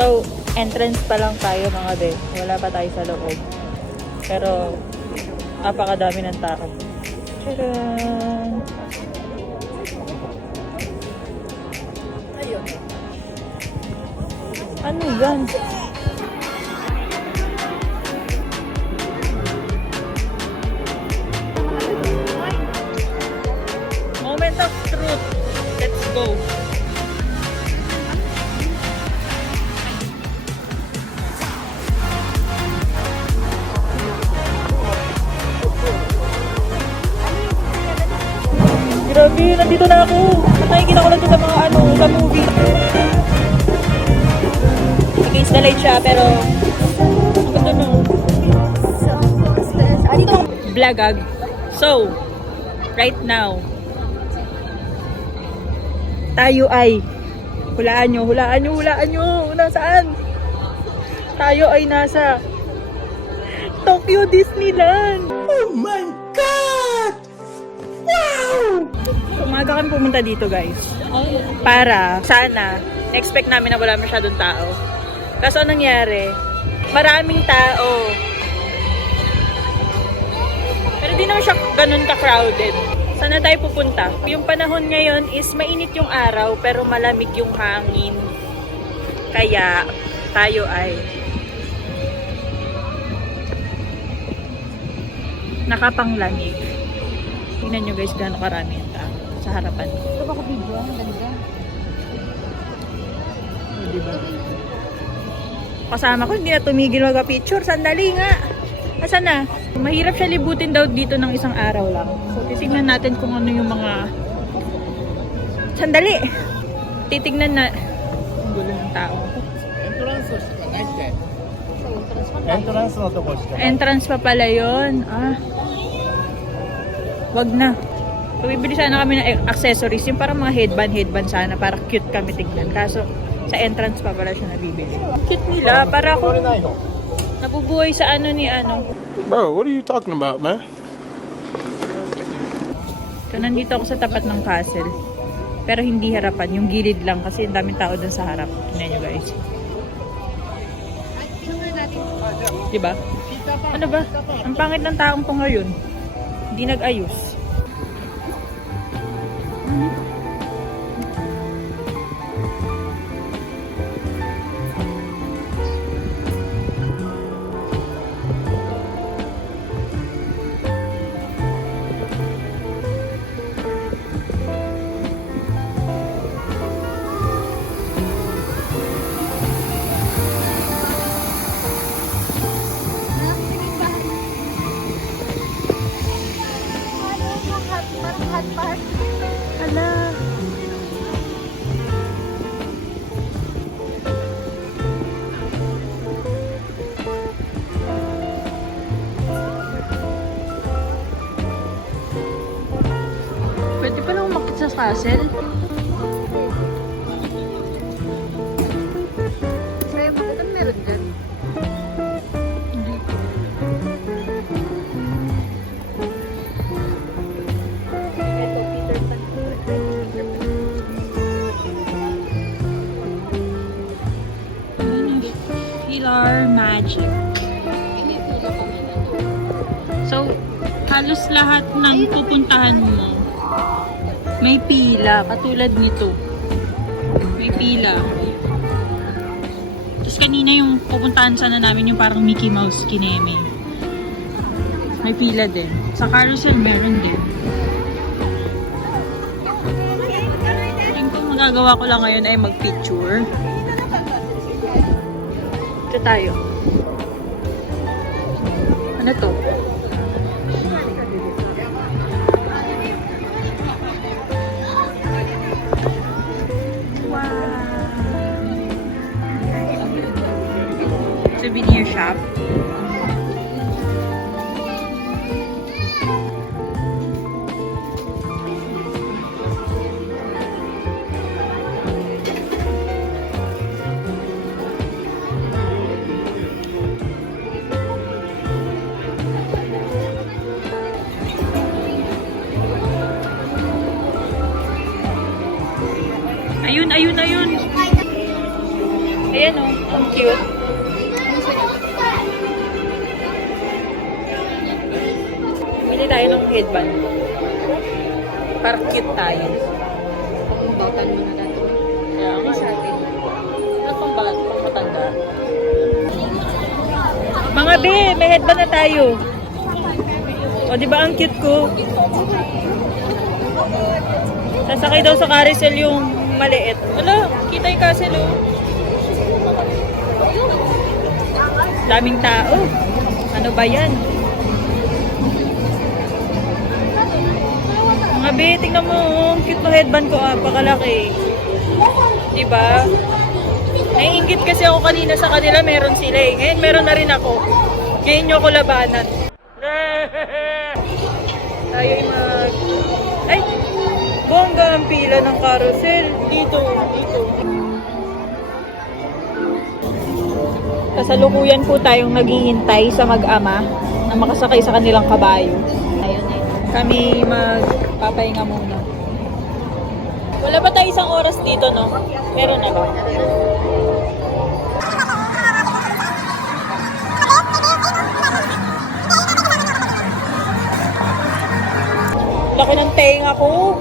So, entrance pa lang tayo mga be. Wala pa tayo sa loob. Pero, napakadami ng tao. Tcharam! Ayun. Ano yan? Moment of truth. Let's go. Grabe, nandito na ako. Nakikita ko lang sa mga sa movie. Against the light siya, pero ang ganda no. Blagag. So, right now, tayo ay, hulaan nyo. Nasaan? Tayo ay nasa Tokyo Disneyland. Oh my God! Wow! Umaga kami pumunta dito guys. Para, sana, expect namin na wala masyadong tao. Kaso anong nangyari? Maraming tao. Pero di naman siya ganun ka-crowded. Sana tayo pupunta. Yung panahon ngayon is mainit yung araw pero malamig yung hangin. Kaya tayo ay nakapanglamig. Tingnan nyo guys gaano karami yung tao sa harapan. Ito ba ko video? Ang ganda. Diba? Kasama ko hindi na tumigil mag-picture. Sandali nga. Asan na? Mahirap siya libutin daw dito ng isang araw lang. So, titignan natin kung ano yung mga... Sandali! Titignan na... Ang gulo ng tao. Entrance pa pala yun. Wag na. So, bibili sana kami ng accessories. Yung parang mga headband sana. Para cute kami tignan. Kaso, sa entrance pa pala siya nabibili. Cute nila. Para ako... Nabubuhay sa Bro, what are you talking about, man? So, nandito ako sa tapat ng castle. Pero hindi harapan. Yung gilid lang kasi ang daming tao dun sa harap. Tingnan nyo guys. Diba? Ano ba? Ang pangit ng taong to ngayon. Hindi nag-ayos. Hala. Pwede pa lang umakit sa castle. Kaya bakit ang meron dyan? Hindi. Pillar Magic. So, halos lahat ng pupuntahan mo may pila, katulad nito. May pila. Tapos kanina yung pupuntahan sana namin yung parang Mickey Mouse kineme. May pila din. Sa carousel meron din. Yung kung magagawa ko lang ngayon ay mag-picture. Ito tayo. Ano to? Souvenir shop. Ayun, ayun, ayun. Ayan o, ang cute. Bili tayo ng headband. Para cute tayo. Bautan mo na natin. Kaya nga. Sa atin. Ano pang bata? Pang matanda? Mga be, may headband na tayo. O, di ba ang cute ko? Sasakay daw sa carousel yung maliit. Ala, kita yung castle oh. Daming tao. Ano ba yan? Mga be, tingnan mo, ang cute na headband ko, pakalaki. Diba? Naiingit kasi ako kanina sa kanila, meron sila eh. Ngayon meron na rin ako. Ngayon nyo ko labanan. Tayo mag... Ay! Bongga ang pila ng carousel. Dito, dito. Kasalukuyan po tayong naghihintay sa mag-ama na makasakay sa kanilang kabayo. Ayun eh. Kami magpapahinga muna. Wala ba tayo isang oras dito, no? Meron na ba? Laki ng tenga ko.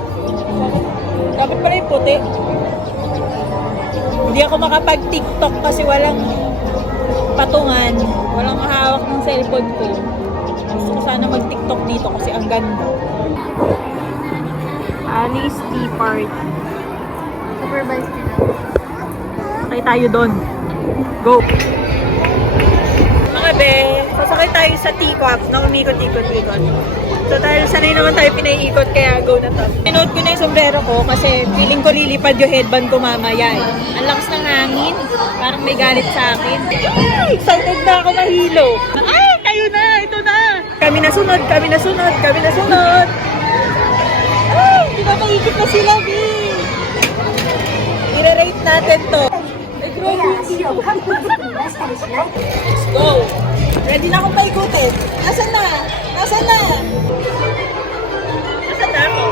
Dapat pala yung puti. Hindi ako makapag-TikTok kasi walang patungan. Walang hawak ng cellphone ko. Gusto ko sana mag-TikTok dito kasi ang ganda. Alice Tea Party. Supervise ka na. Sakay tayo doon. Go! Mga be, sasakay tayo sa teacup na umikot-ikot-ikot. So dahil sanay naman tayo pinaiikot kaya go na to. Pinood ko na yung sombrero ko kasi feeling ko lilipad yung headband ko mamaya eh. Ang lakas ng hangin. Parang may galit sa akin. Ay! Excited na ako mahilo. Ay! Kayo na! Ito na! Kami nasunod! Kami nasunod! Kami nasunod! Ay! Pinakaikot na sila, B! I-rate natin to. Ay, grabe yung dito. Let's go! Ready na akong paikutin. Nasaan na? Nasaan na? Nasaan na ako?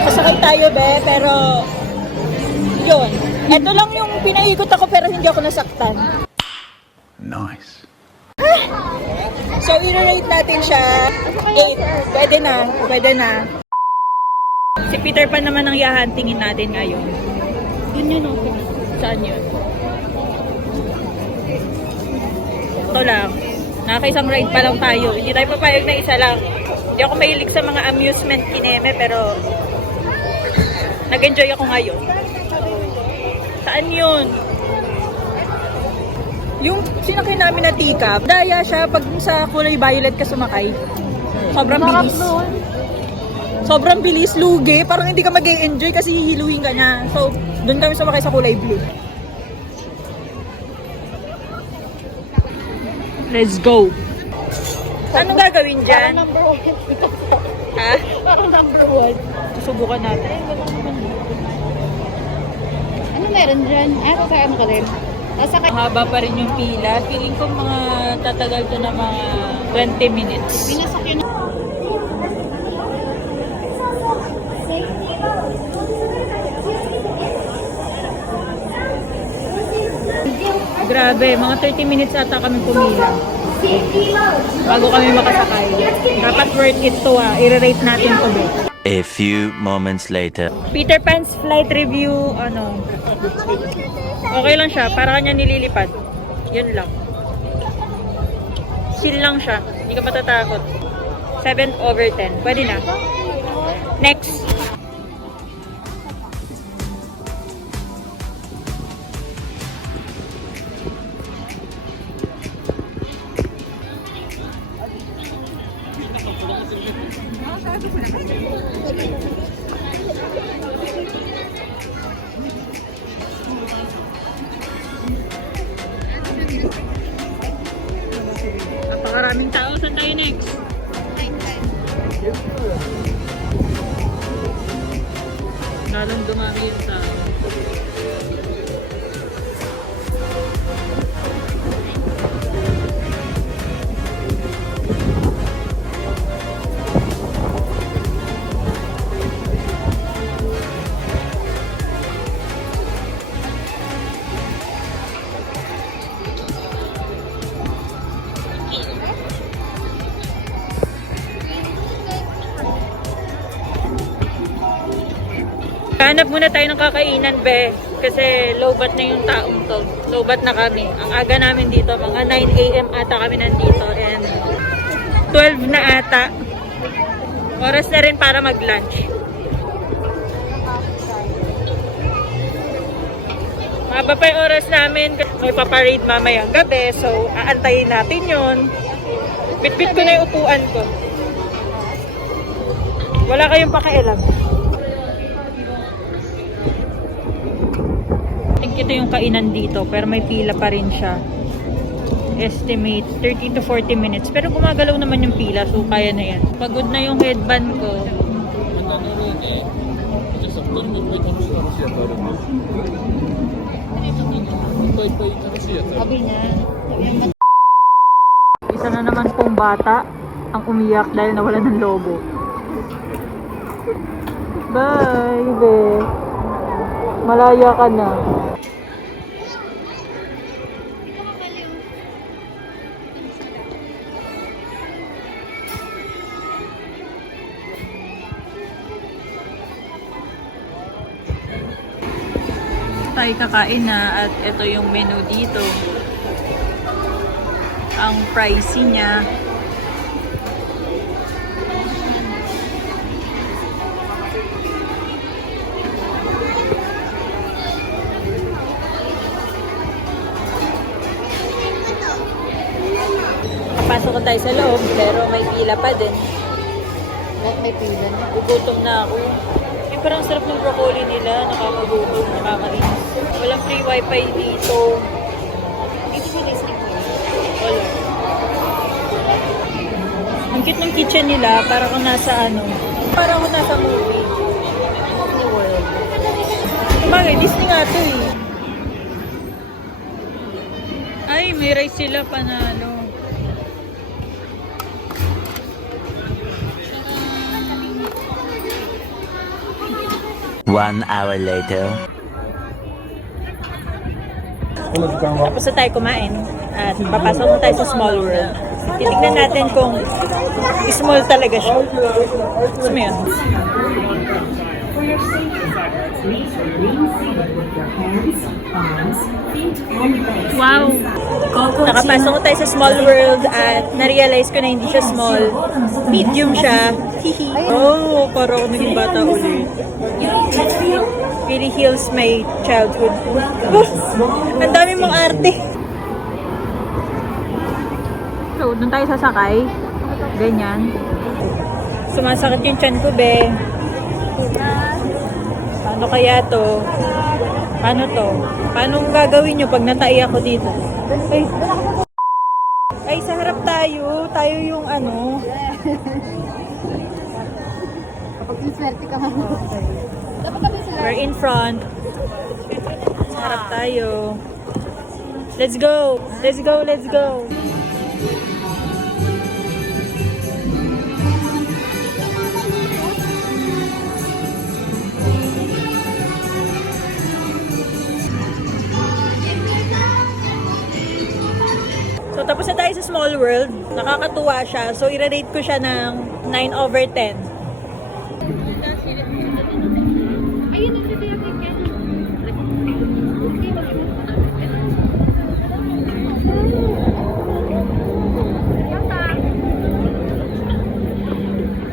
Masakay tayo, be, pero yun. Ito lang yung pinaikot ako pero hindi ako nasaktan. Nice. So, i-rate natin siya 8. Pwede na. Pwede na. Si Peter Pan naman ang yahantingin natin ngayon. Yun yun, okay. Saan yun? Ito lang. Nakakaisang ride pa lang tayo. Hindi tayo papayag na isa lang. Hindi ako mahilig sa mga amusement kineme, pero nag-enjoy ako ngayon. Saan yun? Yung sinakay namin na teacup, daya siya pag sa kulay violet ka sumakay. Sobrang bilis. Sobrang bilis, lugi. Parang hindi ka mag-enjoy kasi hihiluhin ka na. So, doon kami sumakay sa kulay blue. Let's go. Anong gagawin dyan? Parang number 1. Ha? Parang number 1. Susubukan natin. Ano meron dyan? Ay, kaya ano ka rin? Nasakay. Mahaba pa rin yung pila. Feeling ko mga tatagal to na mga 20 minutes. Pinasakyan na. Grabe, mga 30 minutes ata kami pumila. Bago kami makasakay. Dapat worth it to I-rate natin to be. A few moments later. Peter Pan's flight review, okay lang siya. Para kanya nililipad. Yun lang. Chill lang siya. Hindi ka matatakot. 7/10. Pwede na. Next. Napakaraming tao. Saan tayo next? Lalong dumami yung tao. Hanap muna tayo ng kakainan, be. Kasi lowbat na yung taong to. Lowbat na kami. Ang aga namin dito, mga 9 a.m. ata kami nandito. And 12 na ata. Oras na rin para mag-lunch. Mahaba pa yung oras namin. May paparade mamayang gabi. So, aantayin natin yun. Bitbit ko na yung upuan ko. Wala kayong pakialam. I think ito yung kainan dito. Pero may pila pa rin siya. Estimate 30 to 40 minutes. Pero gumagalaw naman yung pila. So, kaya na yan. Pagod na yung headband ko. Sabi niya. Isa na naman pong bata ang umiyak dahil nawala ng lobo. Bye, be. Malaya ka na. Tayo kakain na at ito yung menu dito. Ang pricey niya. Papasok ko tayo sa loob pero may pila pa din. Ba't may pila na? Gugutom na ako. Yung parang sarap ng broccoli nila. Nakakagutom, nakakainis. Walang free wifi dito. Dito sila sa Wala. Ang cute ng kitchen nila, para kung nasa ano, para kung nasa movie. Disney World. Bagay, Disney nga to eh. Ay, may rice sila panalo. 1 hour later. Tapos na tayo kumain at papasok na tayo sa Small World. Titignan natin kung small talaga siya. Gusto mo yun? Wow! Nakapasok na tayo sa Small World at na-realize ko na hindi siya small. Medium siya. Oh, parang ako naging bata ulit. Really heals my childhood. Ang dami mong arte. So, doon tayo sasakay. Ganyan. Sumasakit yung tiyan ko, be. Paano kaya to? Paano to? Paano gagawin nyo pag natai ako dito? Ay, ay sa harap tayo. Tayo yung ano. Kapag sinswerte ka man. Dapat kami sila. We're in front. Sa harap tayo. Let's go! Let's go! Let's go! So, tapos na tayo sa Small World. Nakakatuwa siya. So, i-rate ko siya ng 9 over 10. Ayun, nagtitiyapin ka.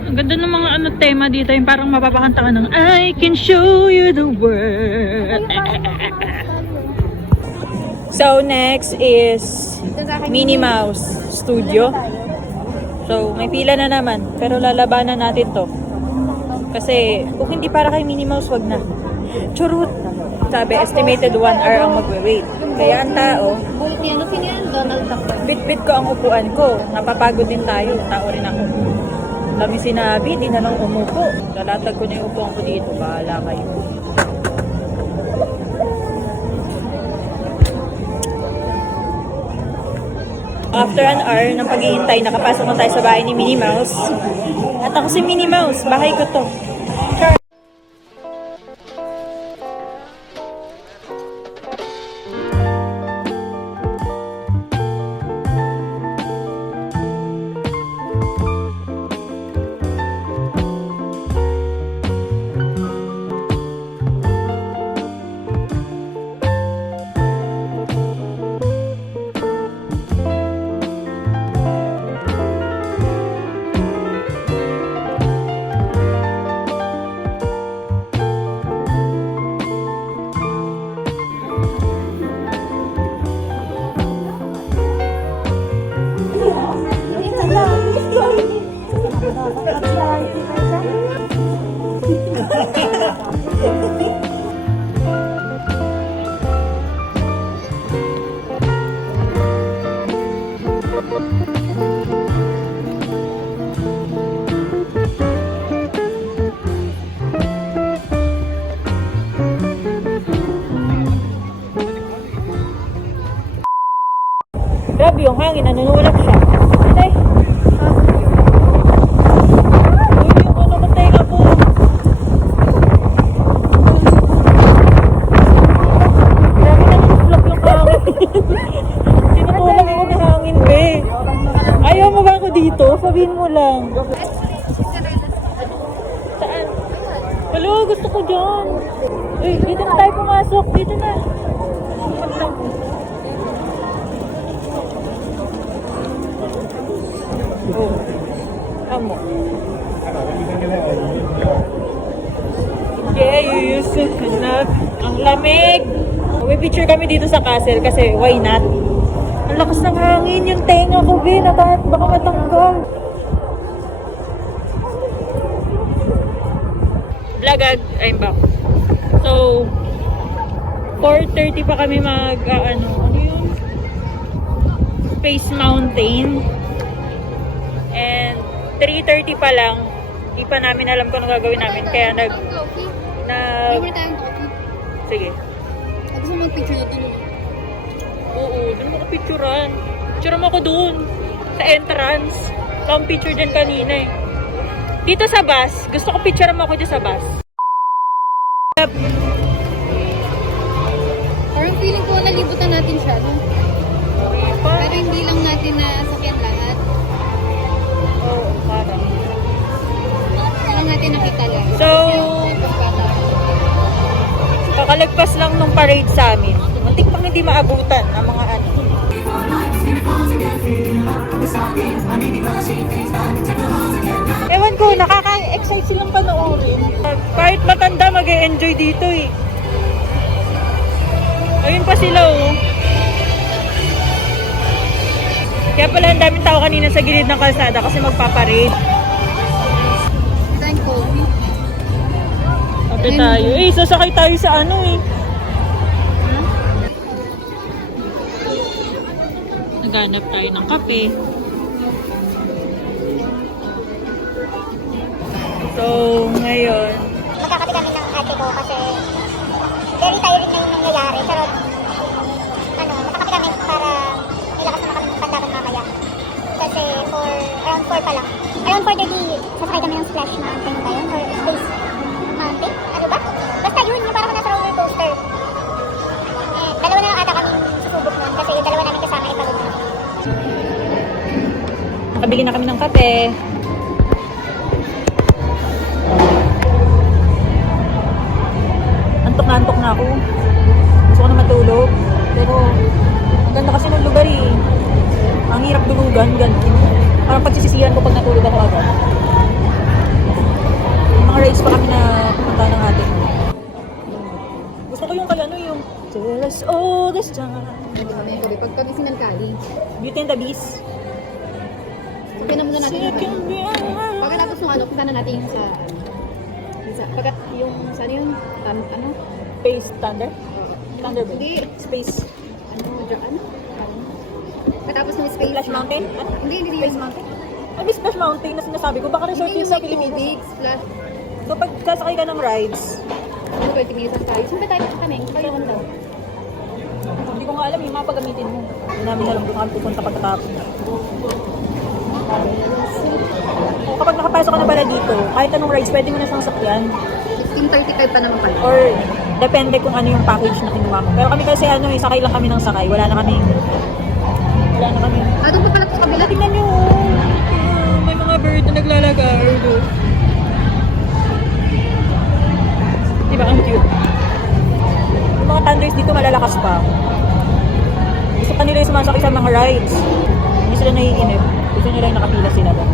Ang ganda ng mga ano tema dito. Yung parang mapapakanta ka ng I can show you the world. So, next is Minnie Mouse Studio. So, may pila na naman. Pero lalabanan natin to. Kasi, kung hindi para kay Minnie Mouse, wag na. Churut! Sabi, estimated 1 hour ang magwe-wait. Kaya ang tao, Bulit niya, ano sinihan? Donald Duck. bit-bit ko ang upuan ko. Napapagod din tayo. Tao rin ako. Dami sinabi, di na lang umupo. Lalatag ko na yung upuan ko dito. Bahala kayo. After an hour ng paghihintay, nakapasok na tayo sa bahay ni Minnie Mouse. At ako si Minnie Mouse. Bahay ko to. Grabe yung hangin, nanunulak siya. Ay, yung ano ko tenga ko. Grabe nanunulak yung hangin. Tinutulak ako ng hangin, be. Ayaw mo ba ako dito? Sabihin mo lang. Saan? Hello, gusto ko dyan. Uy, dito na tayo pumasok. Dito na. Oh. Amo. Yeah, you used to hanap. Ang lamig. May picture kami dito sa castle kasi why not? Ang lakas ng hangin. Yung tenga ko, be. Baka matanggal. Lagag, I'm back. So, 4:30 pa kami ano yun? Space Mountain. And 3:30 pa lang, di pa namin alam kung ano gagawin namin. Kaya Coffee. Bili tayong coffee. sige. Gusto mo mag-picture na tulog? Oo, doon mo ko picturean. Picturean mo ko doon. Sa entrance. Lang picture dyan kanina eh. Dito sa bus, gusto ko picturean mo ako dyan sa bus. Parang feeling ko nalibutan natin siya, no? Okay pa? Pero hindi lang natin nasakyan lahat. Oo, parang. Hindi lang natin nakita lahat. So, kakalagpas lang nung parade sa amin. Muntik pang hindi maabutan ang mga ano. Ewan ko, nakaka-excite silang panoorin. Kahit matanda, mag-e-enjoy dito eh. Ayun pa sila oh. Kaya pala ang daming tao kanina sa gilid ng kalsada kasi magpaparade. Thank coffee. Ate tayo. Eh, sasakay tayo sa ano eh. Naghanap tayo ng kape. So, ngayon. Magkakape kami ng ate ko kasi very tiring na yung nangyayari. Pero, magkakape kami para nilakas naman kami ng pandaban mamaya. Kasi around 4 pa lang. Around 4:30, sasakay kami ng Splash Mountain ba yun? Or Space Mountain? Ano ba? Basta yun, yung parang nasa roller coaster. Eh, dalawa na lang ata kami susubok nun kasi yung dalawa namin kasama ay pagod na. Nakabili na kami ng kape. Antok na ako. Gusto ko na matulog. Pero, ang ganda kasi ng lugar eh. Ang hirap dulugan, ganun. Parang pagsisisihan ko pag natulog ako agad. Yung mga rides pa kami na pumunta ng atin. Gusto ko yung yung Tell us all this time. Pag pagising ng college. Beauty and the Beast. Okay na muna natin. Second behind. Pagkatapos ng punta na natin yung pagkat yung saan yun? Space Thunder? Thunderbird? Hindi. Space Pagkatapos ng space. Splash Mountain? Ano? Hindi. Space Mountain? May Splash Mountain na sinasabi ko. Baka resort Hindi yun yung sa may Pilipinas. tubig, splash. So pag sasakay ka ng rides, 20 minutes tayo. Siyempre tayo kami. Kayo man daw. hindi ko nga alam yung mga pagamitin mo. Hindi namin alam kung saan pupunta pagkatapos. O kapag nakapasok ka na pala dito, kahit anong rides, pwede mo na siyang sakyan. 16:35 pa naman pala. Or depende kung ano yung package na kinuha mo. Pero kami kasi sakay lang kami ng sakay. Wala na kami. Doon pa pala sa kabila. Tingnan nyo, may mga bird na naglalagar. Diba, ang cute. Yung mga thunders dito malalakas pa. Gusto pa nila yung sumasakay sa mga rides. Hindi sila naiinip. Gusto nila yung nakapila sila ba.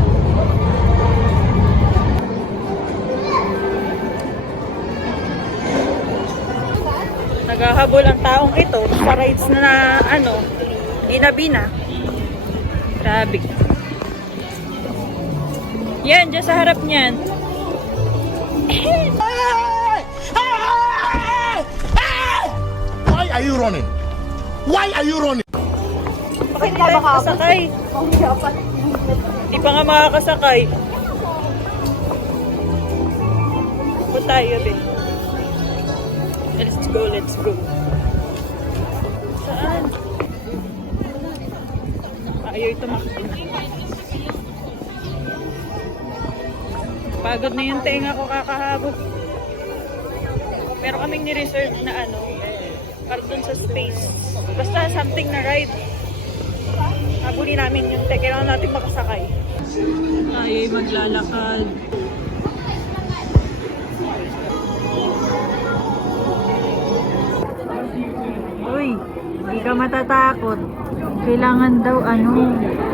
Naghahabol ang taong ito sa rides na Ginabina. Grabe. Yan, dyan sa harap niyan. Why are you running? Why are you running? Bakit hindi tayo makakasakay? Hindi pa nga makakasakay. Ba't tayo, be? Let's go. Saan? Ayaw tumakbo. Pagod na yung tenga ko kakahabot. Pero kaming ni-reserve na ano, para dun sa space. Basta something na ride. Habulin namin yung kailangan natin makasakay. Ay, maglalakad. Uy, hindi ka matatakot. Kailangan daw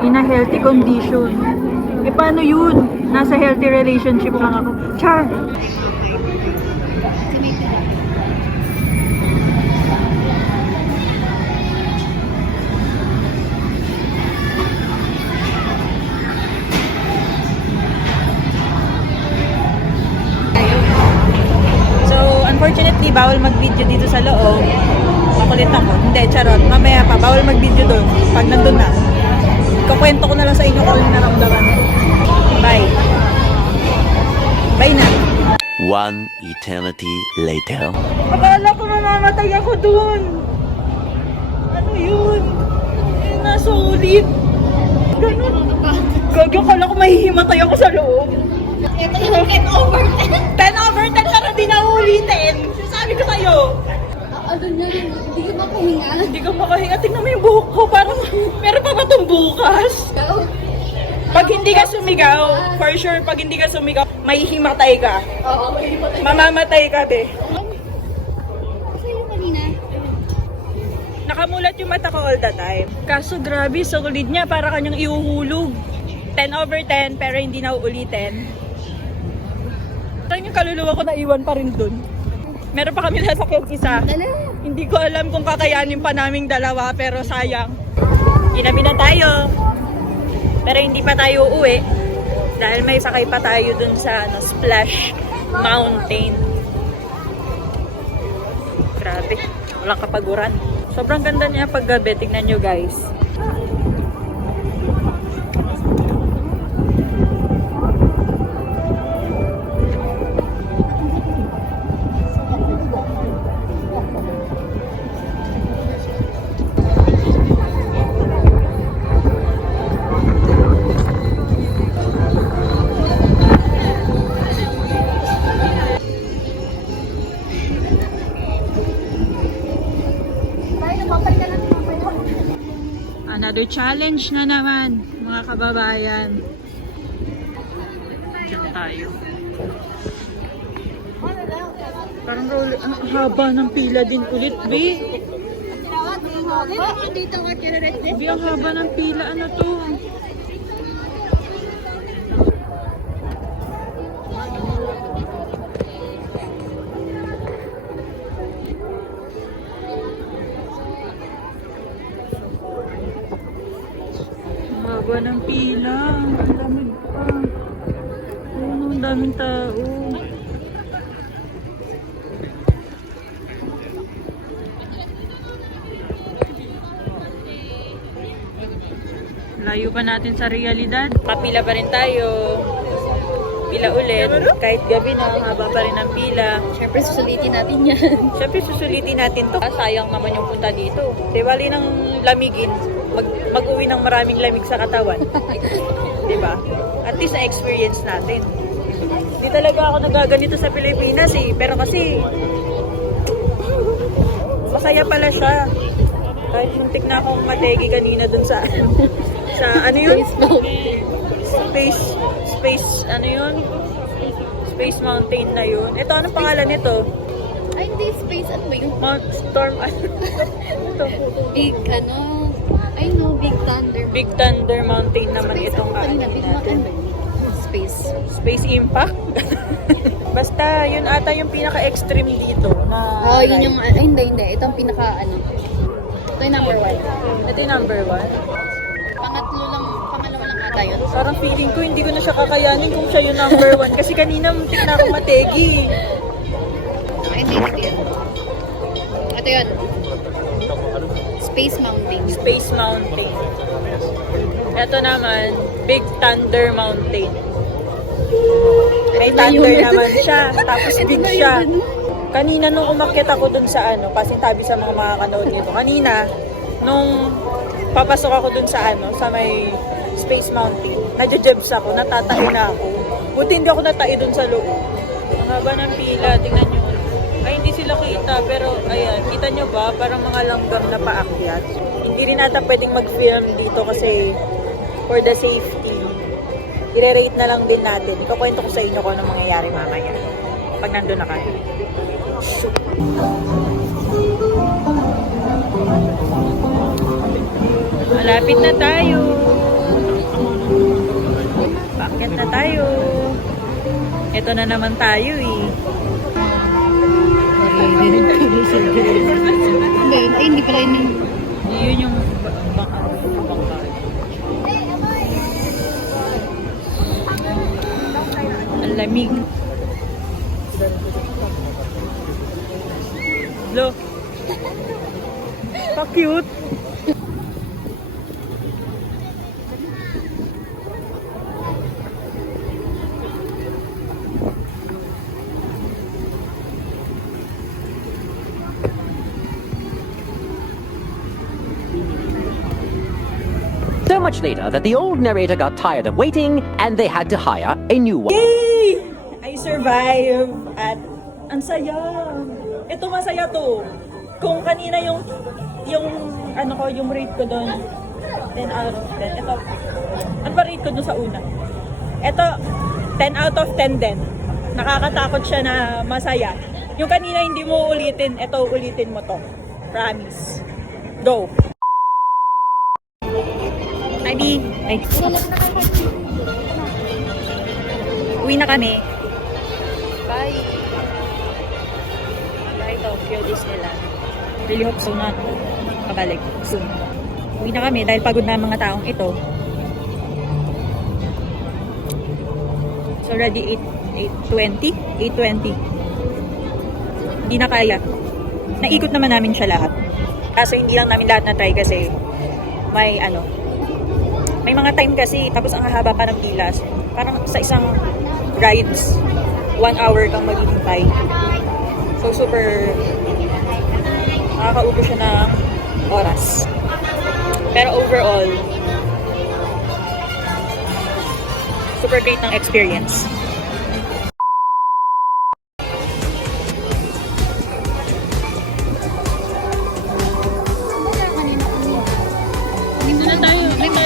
in a healthy condition. Eh paano yun? Nasa healthy relationship lang ako. Char! Unfortunately, bawal mag-video dito sa loob. Makulit ako. Hindi, charot. Mamaya pa, bawal mag-video doon. Pag nandun na. Kukwento ko na lang sa inyo kung ano naramdaman ko. Bye. Bye na. One eternity later. Akala ko mamamatay ako doon. Ano yun? Eh, nasa ulit. Ganun. Gagawin ko lang kung mahihimatay ako sa loob. Ito yung 10 over 10. 10 over 10 pero di na ulitin. Sabi ko sa'yo. Ano na rin, hindi ka mapahinga. Hindi ko makahinga. Tingnan mo yung buhok ko. Parang meron pa ba itong bukas? Pag hindi ka sumigaw, for sure, pag hindi ka sumigaw, mahihimatay ka. Oo, mahihimatay. Mamamatay ka, be. Kasi yung kanina. Nakamulat yung mata ko all the time. Kaso grabe, solid niya. Para kanyang iuhulog. 10 over 10, pero hindi na uulitin. Parang yung kaluluwa ko naiwan pa rin dun. Meron pa kami sasakyan isa. Dala. Hindi ko alam kung kakayanin pa naming dalawa, pero sayang. Ginabi na tayo. Pero hindi pa tayo uuwi. Dahil may sakay pa tayo dun sa Splash Mountain. Grabe. Walang kapaguran. Sobrang ganda niya pag gabi. Tignan nyo guys. Another challenge na naman, mga kababayan. Diyan tayo. Parang ang haba ng pila din ulit, B. B, ang haba ng pila. Ano to? Haba ng pila. Ang lamig pa. Ang daming tao. Layo pa natin sa realidad. Papila pa rin tayo. Pila ulit. Kahit gabi na, haba pa rin ang pila. Siyempre, susulitin natin yan. Siyempre, susulitin natin to. Sayang naman yung punta dito. Di bali ng lamigin. Mag-uwi ng maraming lamig sa katawan. Diba? At least na-experience natin. Hindi talaga ako nagaganito sa Pilipinas eh. Pero kasi, masaya pala siya. Kahit muntik na akong mategi kanina dun sa, ano yun? Ano yun? Space Mountain na yun. Ito, anong pangalan nito? Ay, hindi. Space at wing. Mount Storm, ito. Big, I know, Big Thunder. Big Thunder Mountain naman Space itong kanina, kaanin Big natin. Space. Space Impact? Basta, yun ata yung pinaka-extreme dito. Na Oh, yun yung, ay, hindi. Ito ang pinaka, Ito yung number 1. Ito yung number 1. Pangalawa lang ata yun. Parang feeling ko hindi ko na siya kakayanin kung siya yung number 1. Kasi kanina muntik na ako mategi. Hindi. Ito yun. Space Mountain. Space Mountain. Ito naman, Big Thunder Mountain. May thunder naman siya. Tapos big siya. Kanina nung umakyat ako dun sa pasintabi sa mga makakanood nito. Kanina, nung papasok ako dun sa sa may Space Mountain. Nadjejebs ako, natatai na ako. Buti hindi ako natai dun sa loob. Ang haba ng pila, tingnan nyo. Ay, hindi sila kita, pero ayan, kita nyo ba? Parang mga langgam na paakyat. Hindi rin nata pwedeng mag-film dito kasi for the safety, i-rate na lang din natin. Ikukwento ko sa inyo kung anong mangyayari mamaya pag nandun na kayo. Malapit na tayo. Paakyat na tayo. Ito na naman tayo eh. Hindi pala yun. Yun yung ang lamig. Look. So cute. So much later that the old narrator got tired of waiting and they had to hire a new one. Yay! I survive at ang saya. Ito masaya to. Kung kanina yung rate ko doon 10 out of 10. Ito, ano ba rate ko doon sa una? Ito, 10 out of 10 din. Nakakatakot siya na masaya. Yung kanina hindi mo ulitin, ito ulitin mo to. Promise. Go! Ay, uwi na kami. Bye! Bye Tokyo Disneyland. Really hope so na pabalik soon. Uwi na kami dahil pagod na ang mga taong ito. It's already 8:20. Hindi na kaya. Naikot naman namin siya lahat. Kaso hindi lang namin lahat na-try kasi may mga time kasi tapos ang hahaba pa ng pilas. Parang sa isang rides 1 hour kang maghihintay. So super nakakaupo siya ng oras. Pero overall super great ng experience. Dito na tayo. Dito.